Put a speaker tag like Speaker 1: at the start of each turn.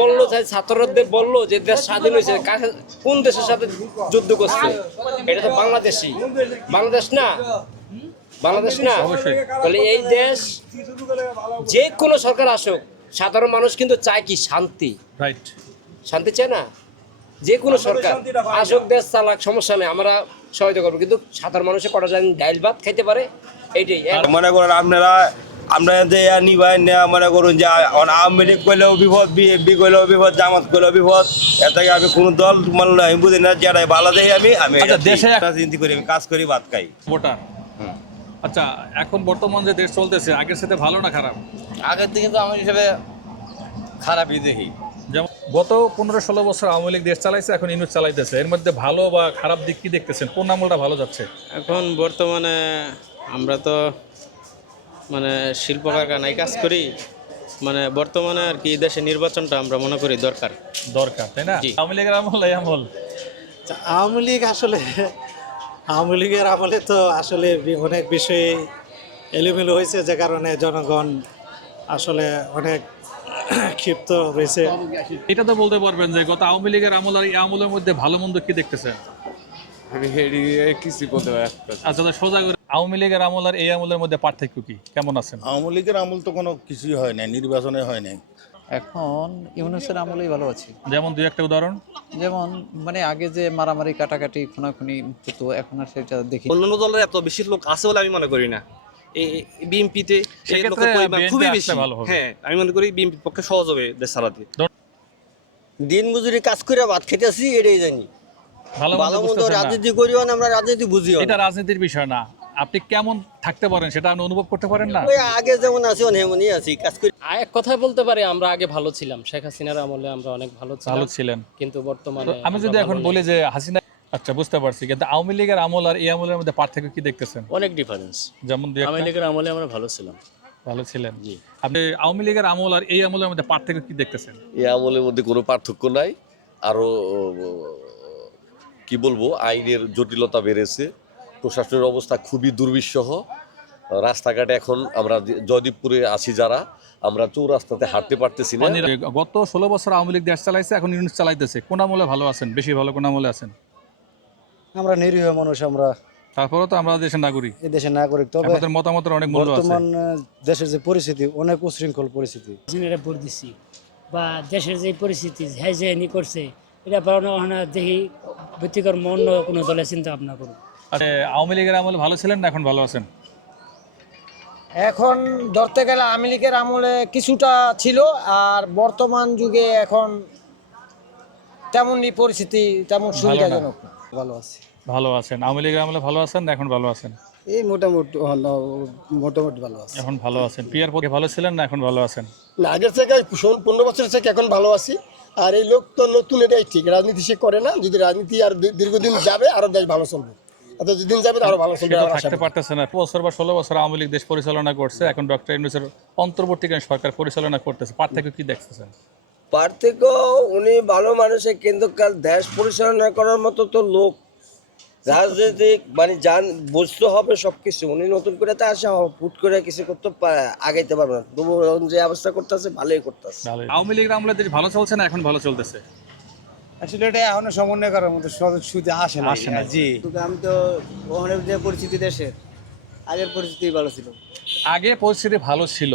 Speaker 1: বলল যে ছাত্রদের বলল যে দেশ স্বাধীন হয়েছে কোন দেশের সাথে যুদ্ধ করছে? এটা তো বাংলাদেশই। বাংলাদেশ না? বাংলাদেশ না? তাহলে এই দেশ যে কোনো সরকার আসুক সাধারণ মানুষ কিন্তু চায় কি? শান্তি।
Speaker 2: রাইট
Speaker 1: শান্তি চায় না? যে কোনো সরকার আসুক দেশ চালাক সমস্যা নেই আমরা সহায়তা করব। কিন্তু সাধারণ মানুষের কটা জানি ডাইল ভাত খাইতে পারে? এইটাই।
Speaker 3: মনে করেন আপনারা আমরা যে নিবাই নেওয়া মনে করুন যে আওয়ামী লীগ করলেও বিপদ বিএনপি করলেও বিপদ জামাত করলেও বিপদ এর থেকে আমি কোনো দল মানে আমি বুঝি না যেটাই ভালো দেখি আমি আমি
Speaker 2: আচ্ছা,
Speaker 3: এটা
Speaker 2: দেশে
Speaker 3: রাজনীতি করি আমি কাজ করি ভাত খাই।
Speaker 2: ভোটার। আচ্ছা এখন বর্তমান যে দেশ চলতেছে আগের সাথে ভালো না খারাপ?
Speaker 4: আগের থেকে তো আমার হিসেবে খারাপই দেখি
Speaker 2: যেমন গত পনেরো ষোলো বছর আওয়ামী লীগ দেশ চালাইছে এখন ইউনিট চালাইতেছে। এর মধ্যে ভালো বা খারাপ দিক কি দেখতেছেন? কোন আমলটা ভালো যাচ্ছে?
Speaker 5: এখন বর্তমানে আমরা তো মানে শিল্প কারখানায় কাজ করি মানে বর্তমানে আর কি দেশে নির্বাচনটা আমরা মনে করি দরকার।
Speaker 2: দরকার তাই না? আওয়ামী লীগের আমল এই আমল?
Speaker 6: আওয়ামী লীগ আসলে আওয়ামী লীগের আমলে তো আসলে অনেক বিষয়ে এলোমেলো হয়েছে যে কারণে জনগণ আসলে অনেক ক্ষিপ্ত হয়েছে।
Speaker 2: এটা তো বলতে পারবেন যে গত আওয়ামী লীগের আমল আর এই আমলের মধ্যে ভালো মন্দ কি দেখতেছেন?
Speaker 4: কিছু বলতে পারে
Speaker 2: আচ্ছা সোজা করে আওয়ামী লীগের আমল আর এই আমলের মধ্যে পার্থক্য কি? কেমন আছেন?
Speaker 7: আওয়ামী লীগের আমল তো কোনো কিছুই হয় নাই নির্বাচনে হয় নাই।
Speaker 8: এখন ইউনুসের আমলেই ভালো আছি।
Speaker 2: যেমন দুই একটা উদাহরণ।
Speaker 8: যেমন মানে আগে যে মারামারি কাটাকাটি খুনাখুনি হতো এখন আর সেটা দেখি।
Speaker 4: অন্যান্য দলের এত বেশি লোক আছে বলে আমি মনে করি না।
Speaker 2: BNP
Speaker 4: খুবই বেশি।
Speaker 2: ভালো
Speaker 4: হ্যাঁ আমি মনে করি বিএনপির পক্ষে সহজ হবে দেশ চালাতে।
Speaker 9: দিন মজুরি কাজ করে ভাত খেতেছি এটাই জানি।
Speaker 2: ভালো মন্দ।
Speaker 9: রাজনীতি করিও না আমরা রাজনীতি বুঝিও
Speaker 2: এটা রাজনীতির বিষয় না। আপনি কেমন থাকতে পারেন সেটা আপনি অনুভব করতে পারেন না?
Speaker 9: ওই আগে যেমন আছি হেমনই আছি কাজ করি।
Speaker 1: আর এক কথায় বলতে পারি আমরা আগে ভালো ছিলাম। শেখ হাসিনার আমলে আমরা অনেক ভালো
Speaker 2: ভালো ছিলেন।
Speaker 1: কিন্তু বর্তমানে
Speaker 2: আমি যদি এখন বলি যে হাসিনা আচ্ছা বুঝতে পারছি। কিন্তু আওয়ামী লীগের আমল আর এই আমলের মধ্যে পার্থক্য কি দেখতেছেন?
Speaker 5: অনেক ডিফারেন্স
Speaker 2: যেমন
Speaker 5: আওয়ামী লীগের আমলে আমরা ভালো ছিলাম।
Speaker 2: ভালো ছিলেন। জি। আপনি আওয়ামী লীগের আমল আর এই আমলের মধ্যে পার্থক্য কি দেখতেছেন?
Speaker 10: এই আমলের মধ্যে কোনো পার্থক্য নাই। আরও কি বলব আইনের জটিলতা বেড়েছে প্রশাসনের অবস্থা খুবই দুর্বিষহ। রাস্তাঘাটে এখন আমরা জয়দীপপুরে আছি যারা আমরা চৌরাস্তাতে হাঁটতে পারতেছি না।
Speaker 2: গত ষোলো বছর আওয়ামী লীগ দেশ চালাইছে এখন ইউনিট চালাইতেছে। কোন আমলে ভালো আছেন? বেশি ভালো কোন আমলে আছেন?
Speaker 6: আমরা নিরীহ মানুষ আমরা
Speaker 2: তারপরেও তো আমরা দেশের নাগরিক।
Speaker 6: এই দেশের নাগরিক তবে
Speaker 2: আপনাদের মতামতের অনেক মূল্য আছে।
Speaker 6: বর্তমান দেশের যে পরিস্থিতি অনেক উশৃঙ্খল পরিস্থিতি।
Speaker 11: এটা ভোট দিছি বা দেশের যে পরিস্থিতি হ্যাঁ যে নি করছে এটা পালন দেখি ব্যক্তিকর অন্য কোনো দলে চিন্তা ভাবনা করুন।
Speaker 2: আচ্ছা, আওয়ামী লীগের আমলে ভালো ছিলেন না এখন ভালো আছেন?
Speaker 6: এখন ধরতে গেলে আওয়ামী লীগের আমলে কিছুটা ছিল আর বর্তমান যুগে এখন তেমনই পরিস্থিতি তেমন সুবিধাজনক ভালো আছে।
Speaker 2: ভালো আছেন। আওয়ামী লীগের আমলে ভালো আছেন না এখন ভালো আছেন?
Speaker 6: এই মোটামুটি মোটামুটি ভালো আছে।
Speaker 2: এখন ভালো আছেন। পিয়ার পক্ষে ভালো ছিলেন না এখন ভালো আছেন?
Speaker 6: না আগের থেকে ষোলো পনেরো বছরের থেকে এখন ভালো আছি। আর এই লোক তো নতুন এটাই ঠিক। রাজনীতি সে করে না যদি রাজনীতি আর দীর্ঘদিন যাবে আরও দেশ ভালো চলবে। এত দিন যাবে আরও ভালো চলবে
Speaker 2: থাকতে পারতেছে না। বছর বা ষোলো বছর আওয়ামী লীগ দেশ পরিচালনা করছে এখন ডক্টর ইউনুসের অন্তর্বর্তীকালীন সরকার পরিচালনা করতেছে। পার্থক্য কি দেখতেছেন?
Speaker 9: পার্থক্য উনি ভালো মানুষের কিন্তু কাল দেশ পরিচালনা করার মতো তো লোক রাজনৈতিক মানে জান বুঝতে হবে সবকিছু। উনি নতুন করে তো আসা ফুট করে কিছু করতে আগাইতে পারবে না। তবু যে অবস্থা করতেছে ভালোই করতেছে।
Speaker 2: ভালো আওয়ামী লীগ আমলে দেশ ভালো চলছে না এখন ভালো চলতেছে?
Speaker 6: আসলে এটা এখনও সমন্বয় করার মতো সুদে আসে না
Speaker 2: আসে না।
Speaker 6: জি।
Speaker 9: আমি তো ওখানে যে পরিস্থিতি দেশের আগের পরিস্থিতি ভালো ছিল।
Speaker 2: আগে পরিস্থিতি ভালো ছিল।